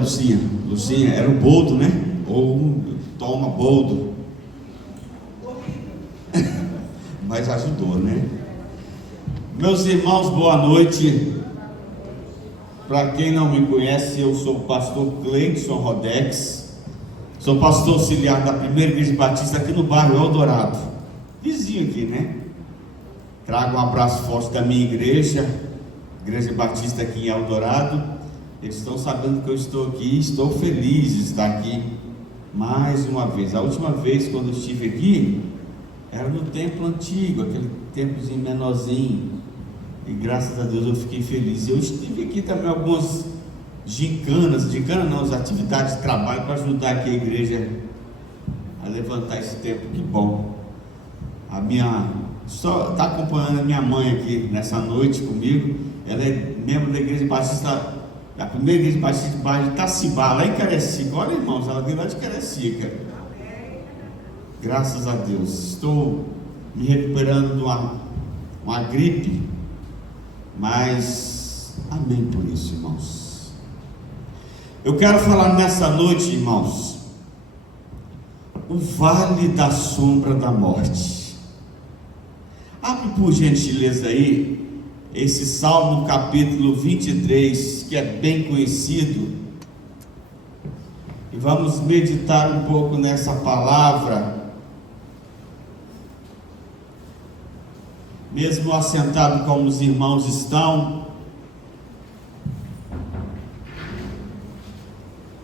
Lucinha, era o boldo, né? Ou toma boldo. Mas ajudou, né? Meus irmãos, boa noite. Para quem não me conhece, eu sou o pastor Cleidson Rodex. Sou pastor auxiliar da Primeira Igreja Batista aqui no bairro Eldorado, vizinho aqui, né? Trago um abraço forte da minha igreja, Igreja Batista aqui em Eldorado. Eles estão sabendo que eu estou aqui, estou feliz de estar aqui mais uma vez. A última vez quando eu estive aqui era no templo antigo, aquele templozinho menorzinho, e graças a Deus eu fiquei feliz. Eu estive aqui também algumas gincanas não, as atividades de trabalho para ajudar aqui a igreja a levantar esse templo. Que bom. Só está acompanhando a minha mãe aqui nessa noite comigo. Ela é membro da Igreja Batista, da Primeira Igreja Batista de bairro de Itacibá, lá em Cariacica. Olha, irmãos, ela veio lá de Cariacica. Graças a Deus. Estou me recuperando de uma gripe, mas amém por isso, irmãos. Eu quero falar nessa noite, irmãos, o vale da sombra da morte. Abre por gentileza aí esse Salmo capítulo 23, que é bem conhecido, e vamos meditar um pouco nessa palavra, mesmo assentado como os irmãos estão.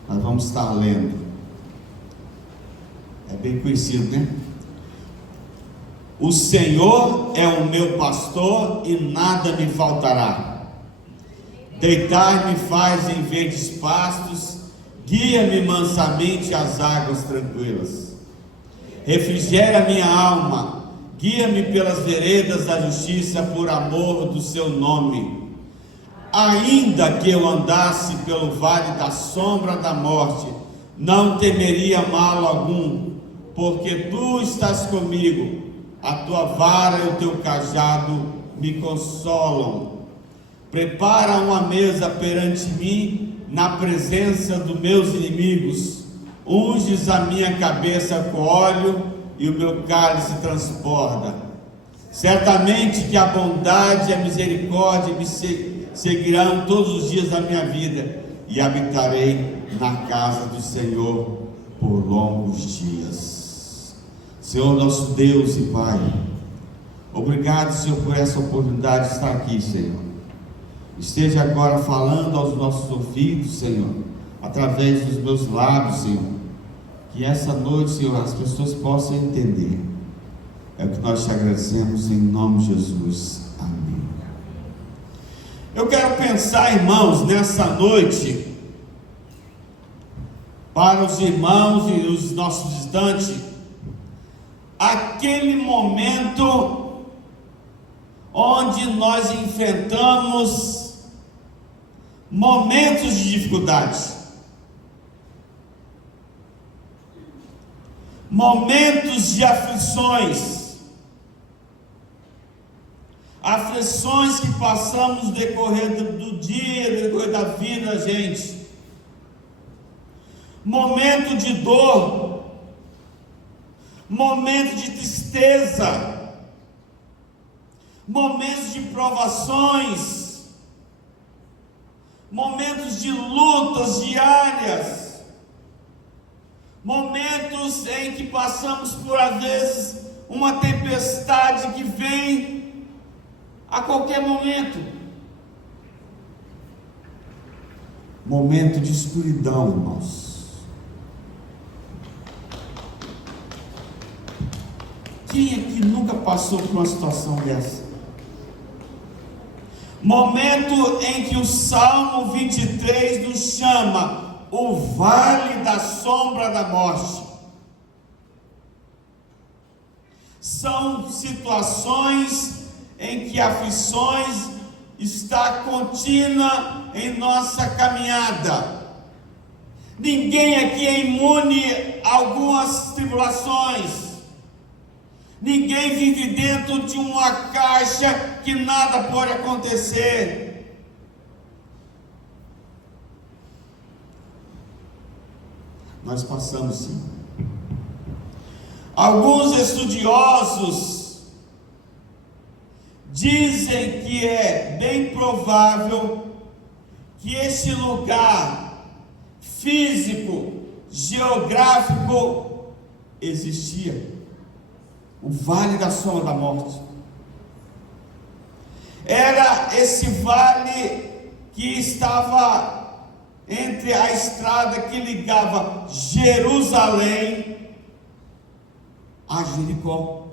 Nós vamos estar lendo, é bem conhecido, né? O Senhor é o meu pastor e nada me faltará. Deitar-me faz em verdes pastos, guia-me mansamente às águas tranquilas. Refrigera minha alma, guia-me pelas veredas da justiça por amor do seu nome. Ainda que eu andasse pelo vale da sombra da morte, não temeria mal algum, porque tu estás comigo. A tua vara e o teu cajado me consolam. Prepara uma mesa perante mim, na presença dos meus inimigos. Unges a minha cabeça com óleo e o meu cálice transborda. Certamente que a bondade e a misericórdia me seguirão todos os dias da minha vida, e habitarei na casa do Senhor por longos dias. Senhor, nosso Deus e Pai, obrigado, Senhor, por essa oportunidade de estar aqui, Senhor. Esteja agora falando aos nossos ouvidos, Senhor, através dos meus lábios, Senhor, que essa noite, Senhor, as pessoas possam entender. É o que nós te agradecemos em nome de Jesus. Amém. Eu quero pensar, irmãos, nessa noite, para os irmãos e os nossos visitantes, aquele momento onde nós enfrentamos momentos de dificuldade, momentos de aflições que passamos no decorrer do dia, no decorrer da vida da gente, momento de dor, momentos de tristeza, momentos de provações, momentos de lutas diárias, momentos em que passamos por, às vezes, uma tempestade que vem a qualquer momento, momento de escuridão, irmãos. Quem aqui nunca passou por uma situação dessa? Momento em que o Salmo 23 nos chama o vale da sombra da morte. São situações em que aflições está contínua em nossa caminhada. Ninguém aqui é imune a algumas tribulações. Ninguém vive dentro de uma caixa que nada pode acontecer. Nós passamos sim. Alguns estudiosos dizem que é bem provável que esse lugar físico, geográfico, existia. O Vale da Sombra da Morte. Era esse vale que estava entre a estrada que ligava Jerusalém a Jericó.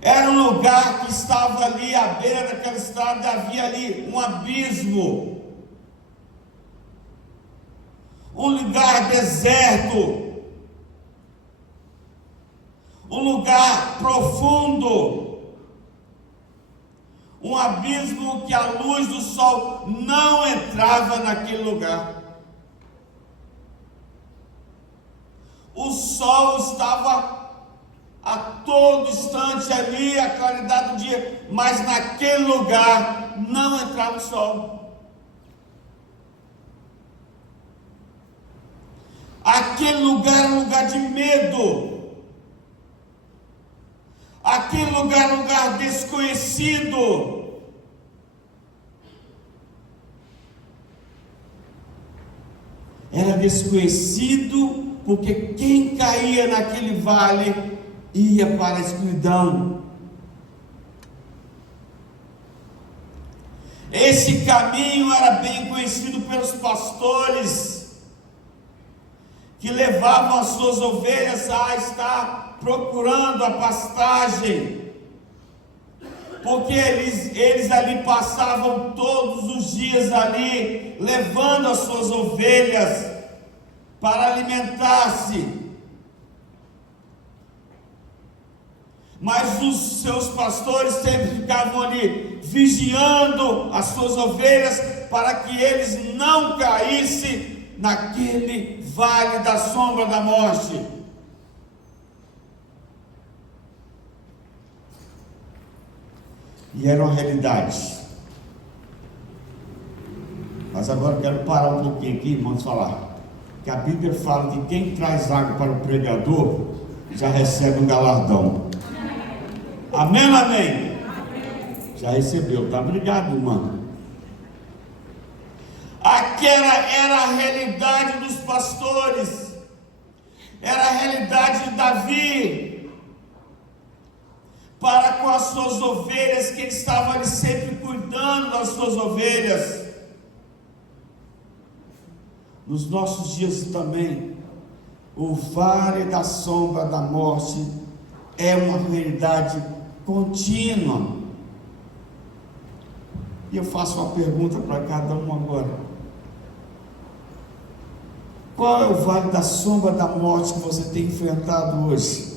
Era um lugar que estava ali à beira daquela estrada, havia ali um abismo, um lugar deserto, um lugar profundo, um abismo que a luz do sol não entrava naquele lugar. O sol estava a todo instante ali, a claridade do dia, mas naquele lugar não entrava o sol. Aquele lugar era um lugar de medo. Aquele lugar era um lugar desconhecido. Era desconhecido porque quem caía naquele vale ia para a escuridão. Esse caminho era bem conhecido pelos pastores, que levavam as suas ovelhas a estar procurando a pastagem, porque eles ali passavam todos os dias ali, levando as suas ovelhas para alimentar-se. Mas os seus pastores sempre ficavam ali, vigiando as suas ovelhas, para que eles não caíssem naquele vale da sombra da morte. E era uma realidade. Mas agora eu quero parar um pouquinho aqui, vamos falar. Que a Bíblia fala que quem traz água para o pregador, já recebe um galardão. Amém ou amém? Já recebeu, tá? Obrigado, irmão. Aquela era a realidade dos pastores, era a realidade de Davi, para com as suas ovelhas, que ele estava ali sempre cuidando das suas ovelhas. Nos nossos dias também, o vale da sombra da morte é uma realidade contínua. E eu faço uma pergunta para cada um agora: qual é o vale da sombra da morte que você tem enfrentado hoje?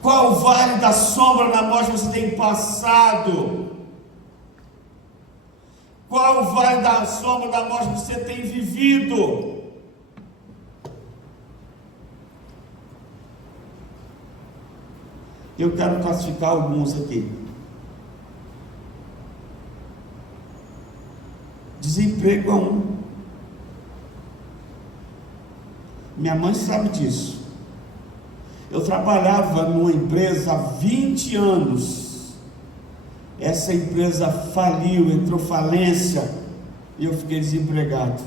Qual o vale da sombra da morte que você tem passado? Qual o vale da sombra da morte que você tem vivido? Eu quero classificar alguns aqui. Desemprego é um. Minha mãe sabe disso. Eu trabalhava numa empresa há 20 anos. Essa empresa faliu, entrou falência, e eu fiquei desempregado.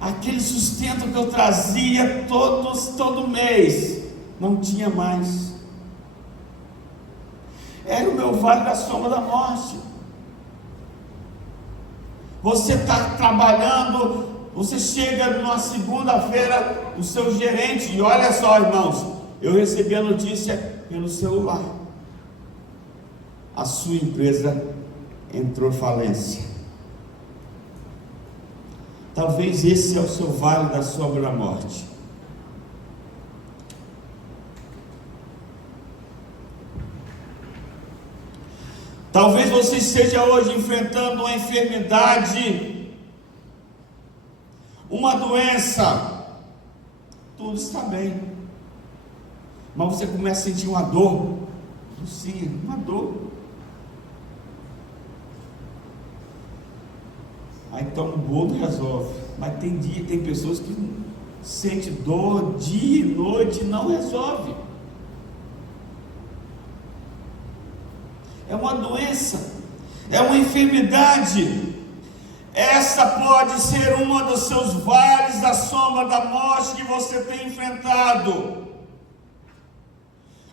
Aquele sustento que eu trazia todo mês, não tinha mais. Era o meu vale da sombra da morte. Você está trabalhando, você chega numa segunda-feira, o seu gerente, e olha só, irmãos, eu recebi a notícia pelo celular: a sua empresa entrou em falência. Talvez esse é o seu vale da sombra da morte. Talvez você esteja hoje enfrentando uma enfermidade, uma doença. Tudo está bem, mas você começa a sentir uma dor. Sim, uma dor. Aí toma um bolo e resolve. Mas tem pessoas que sentem dor dia e noite e não resolve. É uma doença, é uma enfermidade. Essa pode ser uma dos seus vales da sombra da morte que você tem enfrentado.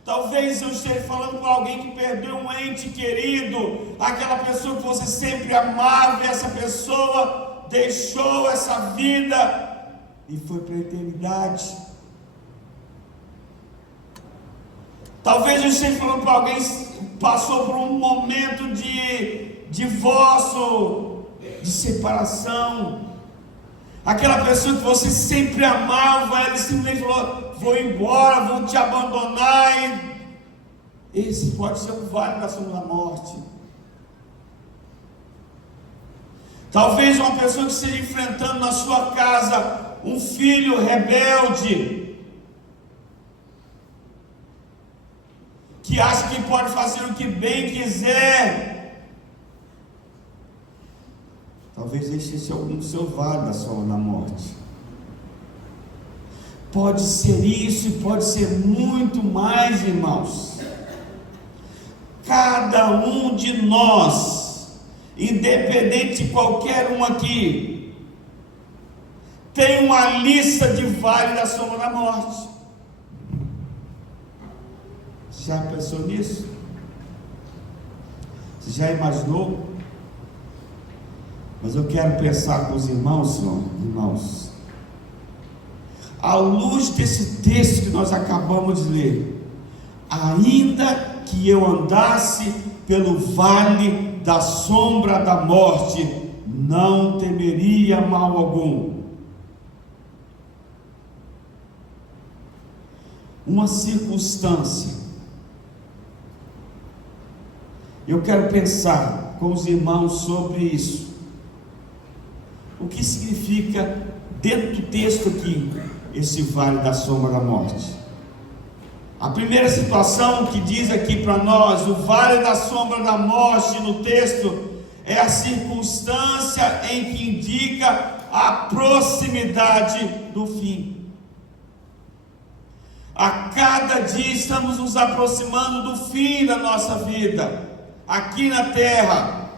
Talvez eu esteja falando para alguém que perdeu um ente querido, aquela pessoa que você sempre amava, e essa pessoa deixou essa vida e foi para a eternidade. Talvez eu esteja falando para alguém que passou por um momento de divórcio, de separação. Aquela pessoa que você sempre amava, ele simplesmente falou: vou embora, vou te abandonar. E esse pode ser um vale da sombra da morte. Talvez uma pessoa que esteja enfrentando na sua casa um filho rebelde, que acha que pode fazer o que bem quiser. Talvez este seja algum do seu vale da sombra da morte. Pode ser isso e pode ser muito mais, irmãos. Cada um de nós, independente de qualquer um aqui, tem uma lista de vale da sombra da morte. Já pensou nisso? Você já imaginou? Mas eu quero pensar com os irmãos, irmãos, à luz desse texto que nós acabamos de ler: ainda que eu andasse pelo vale da sombra da morte, não temeria mal algum. Uma circunstância. Eu quero pensar com os irmãos sobre isso. O que significa dentro do texto aqui, esse vale da sombra da morte? A primeira situação que diz aqui para nós, o vale da sombra da morte no texto, é a circunstância em que indica a proximidade do fim. A cada dia estamos nos aproximando do fim da nossa vida, aqui na terra.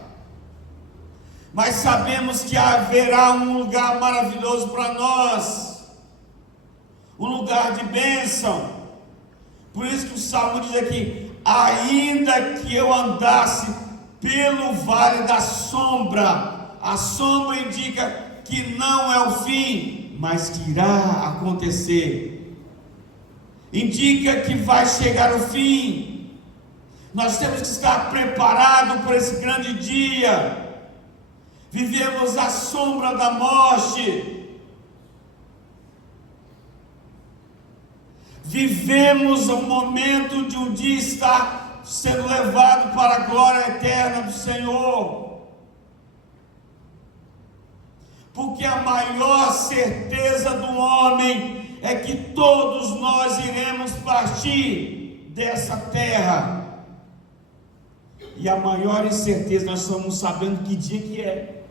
Mas sabemos que haverá um lugar maravilhoso para nós, um lugar de bênção. Por isso que o Salmo diz aqui: ainda que eu andasse pelo vale da sombra. A sombra indica que não é o fim, mas que irá acontecer. Indica que vai chegar o fim. Nós temos que estar preparados para esse grande dia. Vivemos à sombra da morte. Vivemos o momento de um dia estar sendo levado para a glória eterna do Senhor. Porque a maior certeza do homem é que todos nós iremos partir dessa terra. E a maior incerteza, nós estamos sabendo que dia que é.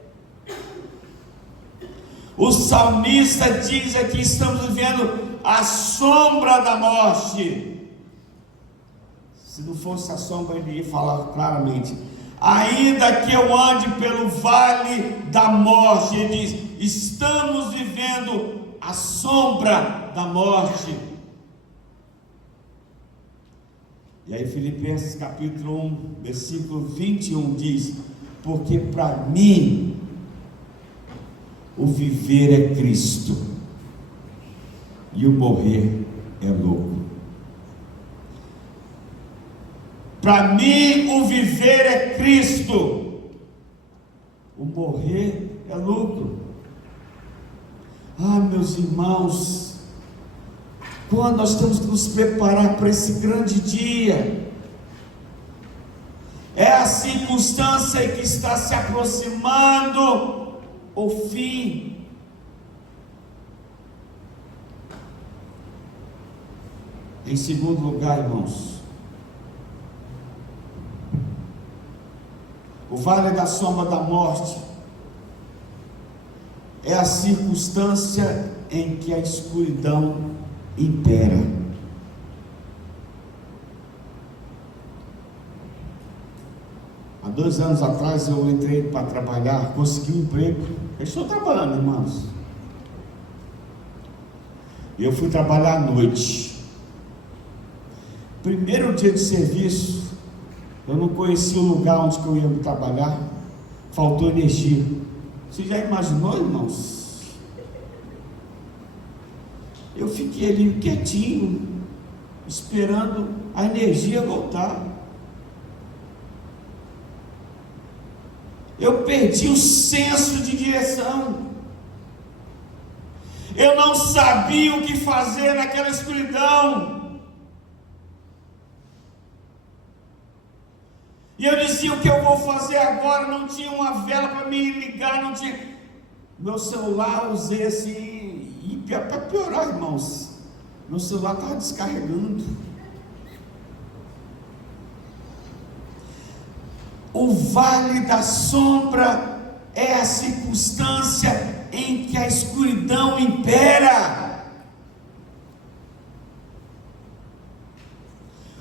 O salmista diz aqui: estamos vivendo a sombra da morte. Se não fosse a sombra, ele ia falar claramente: ainda que eu ande pelo vale da morte. Ele diz: estamos vivendo a sombra da morte. E aí Filipenses capítulo 1, versículo 21 diz: porque para mim o viver é Cristo e o morrer é lucro. Para mim o viver é Cristo, o morrer é lucro. Ah, meus irmãos, quando nós temos que nos preparar para esse grande dia, é a circunstância que está se aproximando o fim. Em segundo lugar, irmãos, o vale da sombra da morte é a circunstância em que a escuridão impera. Há 2 anos atrás eu entrei para trabalhar, consegui um emprego. Eu estou trabalhando, irmãos. E eu fui trabalhar à noite. Primeiro dia de serviço, eu não conhecia o lugar onde eu ia trabalhar, faltou energia. Você já imaginou, irmãos? Eu fiquei ali quietinho, esperando a energia voltar. Eu perdi o senso de direção. Eu não sabia o que fazer naquela escuridão. E eu dizia: o que eu vou fazer agora? Não tinha uma vela para me ligar, não tinha. Meu celular eu usei assim, e para piorar, irmãos, meu celular estava descarregando. O vale da sombra é a circunstância em que a escuridão impera.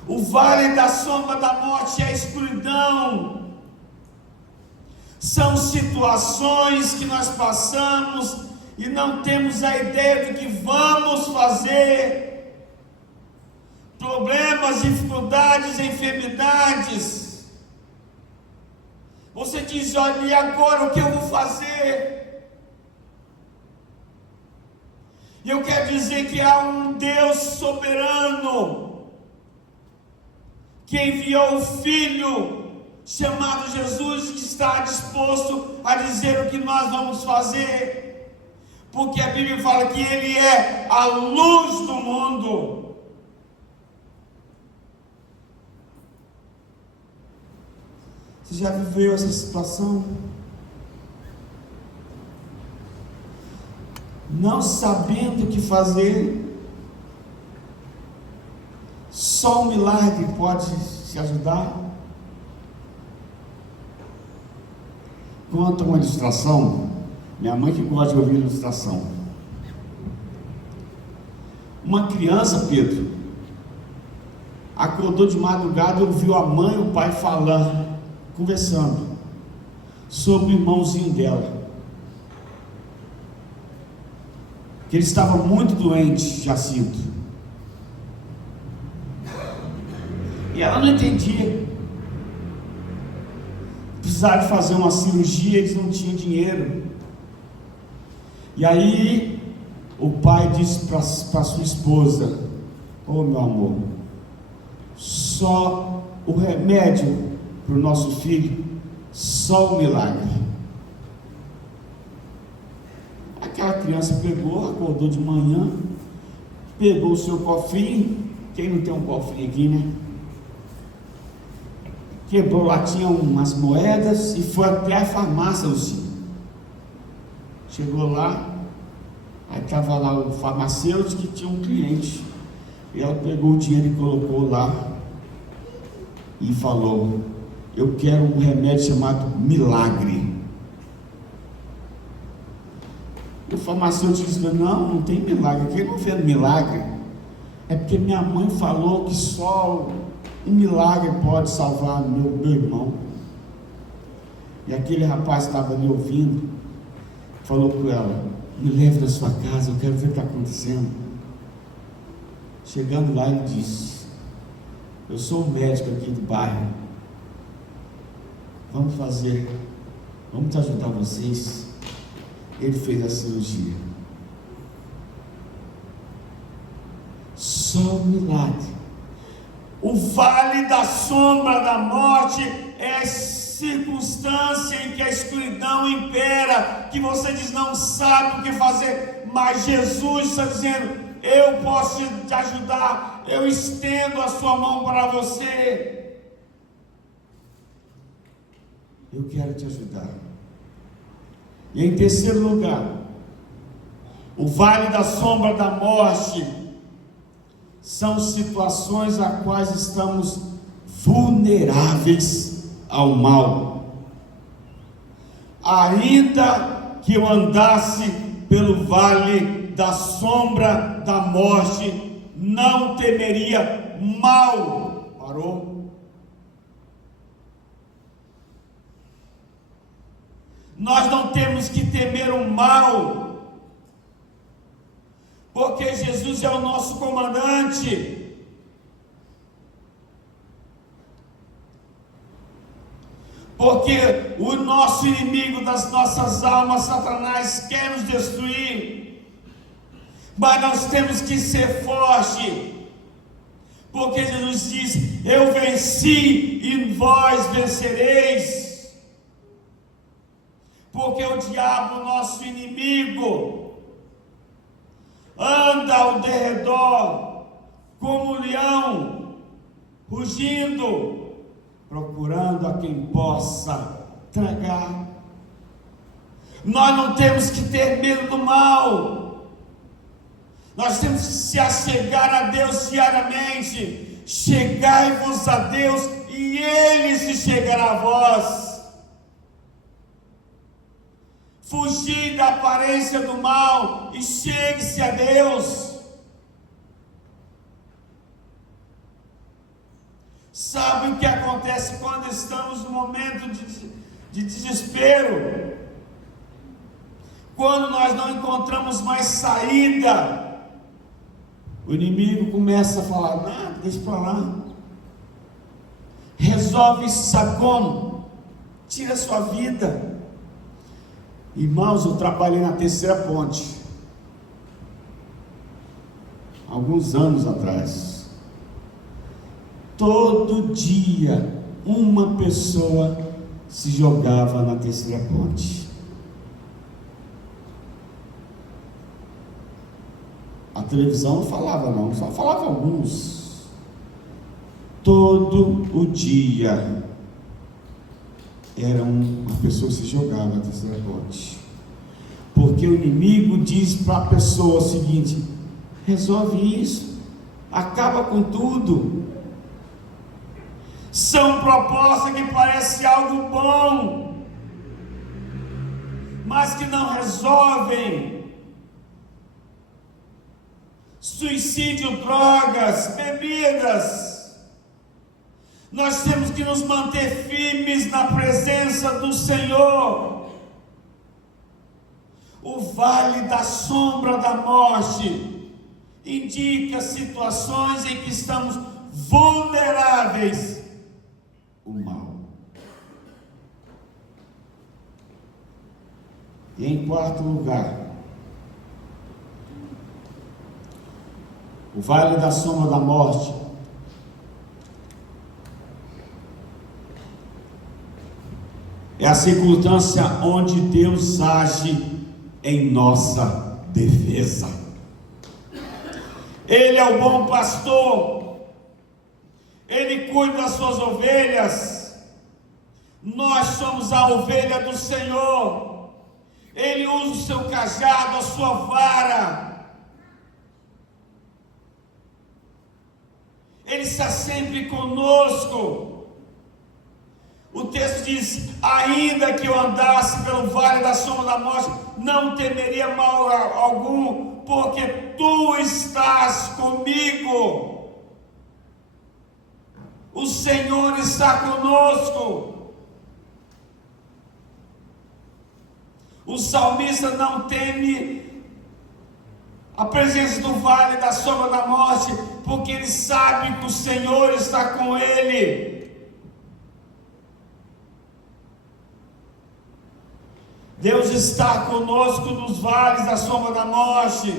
O vale da sombra da morte é a escuridão. São situações que nós passamos e não temos a ideia do que vamos fazer. Problemas, dificuldades, enfermidades. Você diz: olha, e agora o que eu vou fazer? E eu quero dizer que há um Deus soberano que enviou o Filho chamado Jesus, que está disposto a dizer o que nós vamos fazer, porque a Bíblia fala que Ele é a luz do mundo. Você já viveu essa situação? Não sabendo o que fazer, só um milagre pode te ajudar? Conta uma ilustração. Minha mãe que gosta de ouvir ilustração. Uma criança, Pedro, acordou de madrugada e ouviu a mãe e o pai falando, conversando sobre o irmãozinho dela, que ele estava muito doente, Jacinto, e ela não entendia. Precisaram fazer uma cirurgia, eles não tinham dinheiro. E aí o pai disse para sua esposa: ô meu amor, só o remédio para o nosso filho, só o milagre. Aquela criança pegou, acordou de manhã, pegou o seu cofrinho. Quem não tem um cofrinho aqui, né? Quebrou lá, tinha umas moedas e foi até a farmácia, Lucinho. Chegou lá, aí estava lá o farmacêutico que tinha um cliente. E ela pegou o dinheiro e colocou lá e falou: eu quero um remédio chamado milagre. O farmacêutico disse: não tem milagre aqui, não vendo milagre. É porque minha mãe falou que só um milagre pode salvar meu irmão. E aquele rapaz estava ali ouvindo, falou com ela: me leve da sua casa, eu quero ver o que está acontecendo. Chegando lá, ele disse: eu sou o médico aqui do bairro, vamos te ajudar vocês. Ele fez a cirurgia. Só um milagre. O vale da sombra da morte é a circunstância em que a escuridão impera, que você diz: não sabe o que fazer, mas Jesus está dizendo: eu posso te ajudar, eu estendo a sua mão para você. Eu quero te ajudar. E em terceiro lugar, o vale da sombra da morte são situações a quais estamos vulneráveis ao mal. Ainda que eu andasse pelo vale da sombra da morte, não temeria mal. Parou? Nós não temos que temer o mal, porque Jesus é o nosso comandante. Porque o nosso inimigo das nossas almas, Satanás, quer nos destruir. Mas nós temos que ser fortes. Porque Jesus diz: eu venci e vós vencereis. Porque o diabo, nosso inimigo, anda ao derredor como um leão, rugindo, procurando a quem possa tragar. Nós não temos que ter medo do mal. Nós temos que se achegar a Deus diariamente. Chegai-vos a Deus e Ele se chegará a vós. Fugir da aparência do mal e chegue-se a Deus. Sabe o que acontece quando estamos no momento de desespero? Quando nós não encontramos mais saída, o inimigo começa a falar: nada, deixa para lá. Resolve isso, sabe como? Tira a sua vida. Irmãos, eu trabalhei na Terceira Ponte alguns anos atrás. Todo dia uma pessoa se jogava na Terceira Ponte. A televisão não falava não, só falava alguns. Todo o dia era uma pessoa que se jogava na Terceira Ponte. Porque o inimigo diz para a pessoa o seguinte: resolve isso, acaba com tudo. São propostas que parecem algo bom, mas que não resolvem. Suicídio, drogas, bebidas. Nós temos que nos manter firmes na presença do Senhor. O vale da sombra da morte indica situações em que estamos vulneráveis ao mal. E em quarto lugar, o vale da sombra da morte é a circunstância onde Deus age em nossa defesa. Ele é o bom pastor, Ele cuida das suas ovelhas. Nós somos a ovelha do Senhor. Ele usa o seu cajado, a sua vara. Ele está sempre conosco. O texto diz: ainda que eu andasse pelo vale da sombra da morte, não temeria mal algum, porque tu estás comigo. O Senhor está conosco. O salmista não teme a presença do vale da sombra da morte, porque ele sabe que o Senhor está com ele. Deus está conosco nos vales da sombra da morte.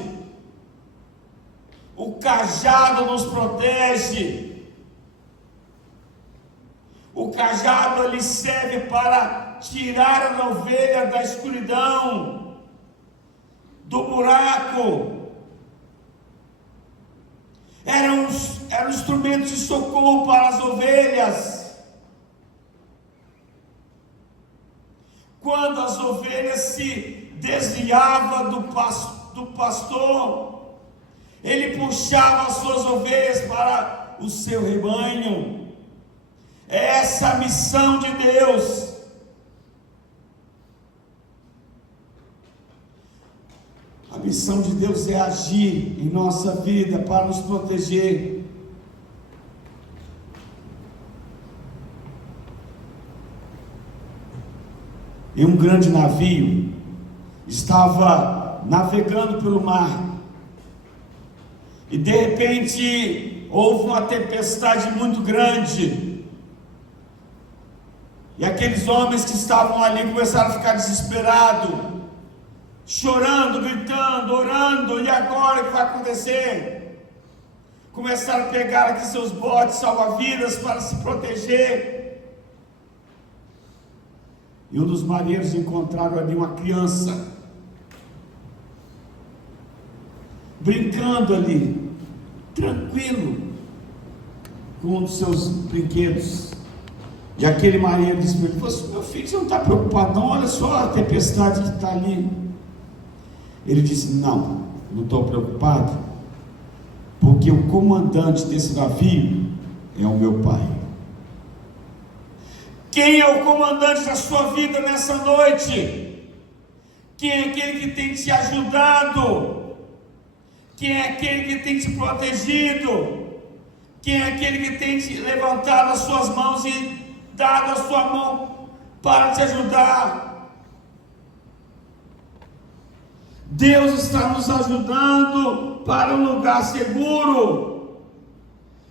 O cajado nos protege. O cajado ele serve para tirar a ovelha da escuridão, do buraco. Era um instrumento de socorro para as ovelhas. Quando as ovelhas se desviavam do pastor, ele puxava as suas ovelhas para o seu rebanho. É essa a missão de Deus. missão de Deus é agir em nossa vida para nos proteger. Em um grande navio, estava navegando pelo mar, e de repente houve uma tempestade muito grande, e aqueles homens que estavam ali começaram a ficar desesperados, chorando, gritando, orando. E agora o que vai acontecer? Começaram a pegar aqui seus botes salva-vidas para se proteger. E um dos marinheiros encontraram ali uma criança brincando ali, tranquilo, com um dos seus brinquedos. E aquele marinheiro disse para ele: meu filho, você não está preocupado não? Olha só a tempestade que está ali. Ele disse: não estou preocupado, porque o comandante desse navio é o meu pai. Quem é o comandante da sua vida nessa noite? Quem é aquele que tem te ajudado? Quem é aquele que tem te protegido? Quem é aquele que tem te levantado as suas mãos e dado a sua mão para te ajudar? Deus está nos ajudando para um lugar seguro.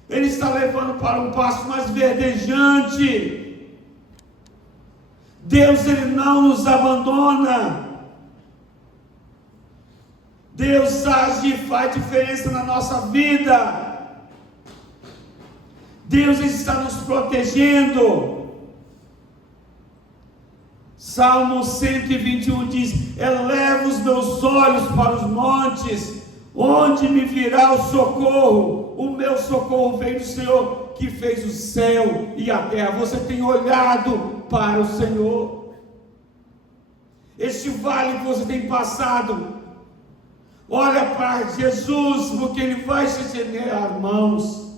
Ele está levando para um pasto mais verdejante. Deus, Ele não nos abandona. Deus age e faz diferença na nossa vida. Deus está nos protegendo. Salmo 121 diz: eleva os meus olhos para os montes, onde me virá o socorro? O meu socorro vem do Senhor, que fez o céu e a terra. Você tem olhado para o Senhor? Este vale que você tem passado, olha para Jesus, porque Ele vai te estender as mãos.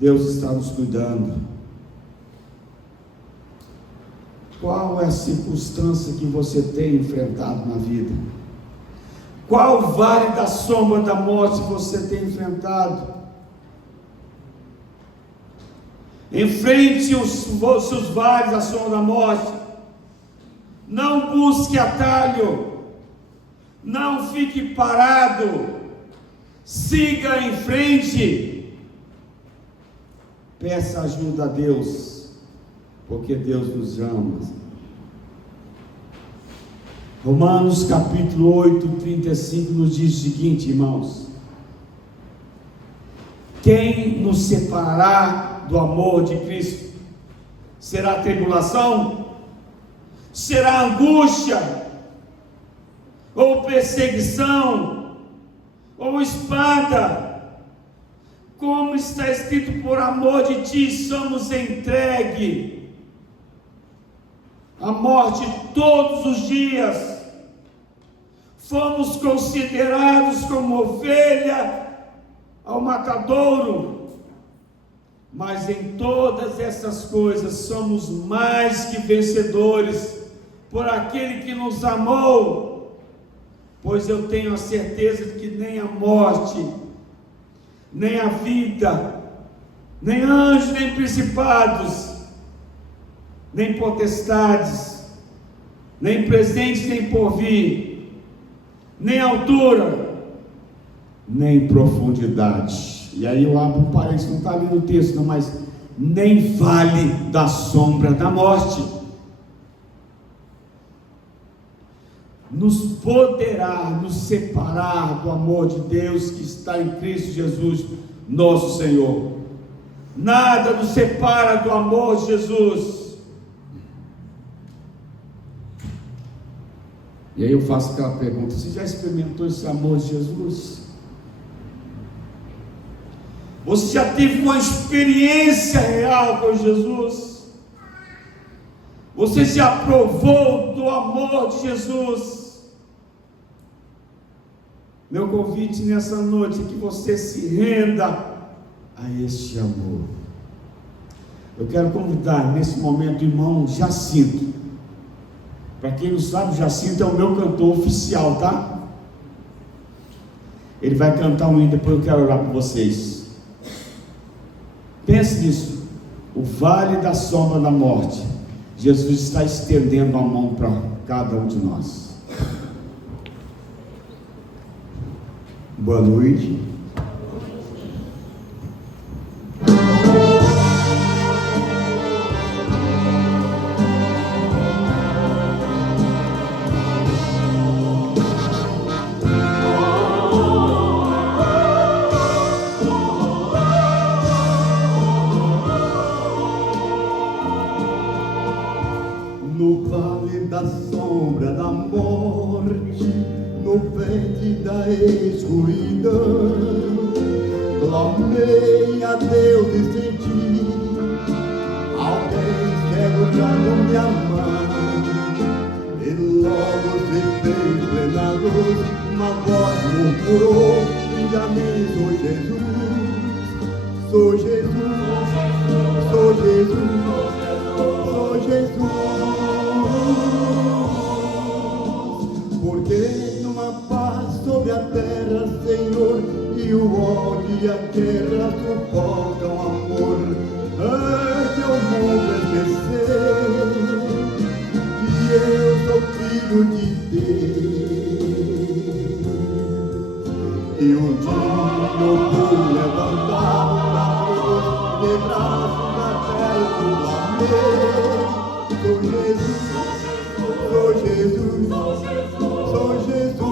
Deus está nos cuidando. Qual é a circunstância que você tem enfrentado na vida? Qual vale da sombra da morte você tem enfrentado? Enfrente os seus vales da sombra da morte. Não busque atalho. Não fique parado. Siga em frente. Peça ajuda a Deus, porque Deus nos ama. Romanos capítulo 8, 35 nos diz o seguinte, irmãos: quem nos separará do amor de Cristo? Será tribulação? Será angústia? Ou perseguição? Ou espada? Como está escrito: por amor de ti somos entregues à morte todos os dias. Fomos considerados como ovelha ao matadouro, mas em todas essas coisas somos mais que vencedores por aquele que nos amou. Pois eu tenho a certeza de que nem a morte, nem a vida, nem anjos, nem principados, nem potestades, nem presentes, nem porvir, nem altura, nem profundidade. E aí eu abro um parênteses, não está ali no texto não, mas nem vale da sombra da morte nos poderá nos separar do amor de Deus que está em Cristo Jesus, nosso Senhor. Nada nos separa do amor de Jesus. E aí eu faço aquela pergunta: você já experimentou esse amor de Jesus? Você já teve uma experiência real com Jesus? Você já provou do amor de Jesus? Meu convite nessa noite é que você se renda a este amor. Eu quero convidar nesse momento o irmão Jacinto Para quem não sabe, o Jacinto é o meu cantor oficial, tá? Ele vai cantar um hino, depois eu quero orar por vocês. Pense nisso. O vale da sombra da morte, Jesus está estendendo a mão para cada um de nós. Boa noite. No vale da sombra da morte, no vento da escuridão, clamei a Deus e senti alguém segurando minha mão, e logo se fez plena luz, uma voz murmurou: vinde a mim, sou Jesus, sou Jesus, sou Jesus, sou Jesus. Porque numa paz sobre a terra, Senhor, e o ódio e a guerra sufocam o amor. Que o mundo esquecer que eu sou filho de Deus. E um dia eu vou levantar na cruz, de braços abertos, amei. Sou Jesus, sou Jesus, sou Jesus.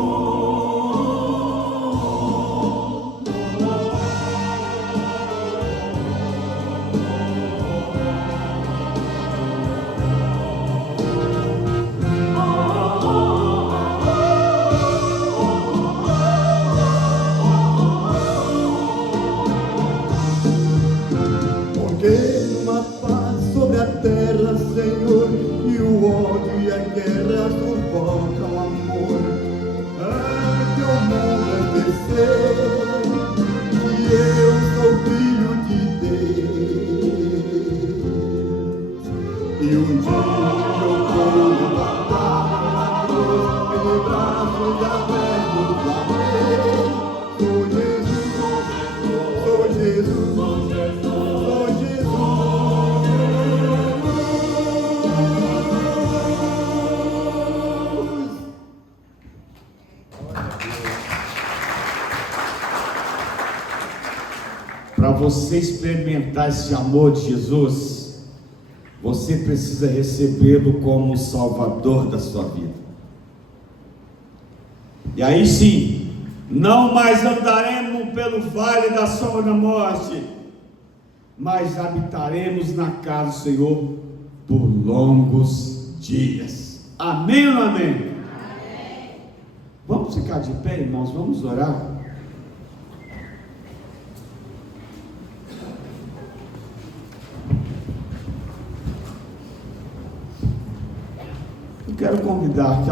Porque numa paz sobre a terra, Senhor, e o ódio e a guerra sufocam o amor. Que o mundo esquecer que eu sou filho de Deus. E um dia eu vou levantar na cruz, em braços abertos, amei. Sou Jesus, sou Jesus, sou Jesus. Para você experimentar esse amor de Jesus, você precisa recebê-lo como o Salvador da sua vida. E aí sim, não mais andaremos pelo vale da sombra da morte, mas habitaremos na casa do Senhor por longos dias. Amém ou não amém? Amém. Vamos ficar de pé, irmãos, vamos orar. Eu quero convidar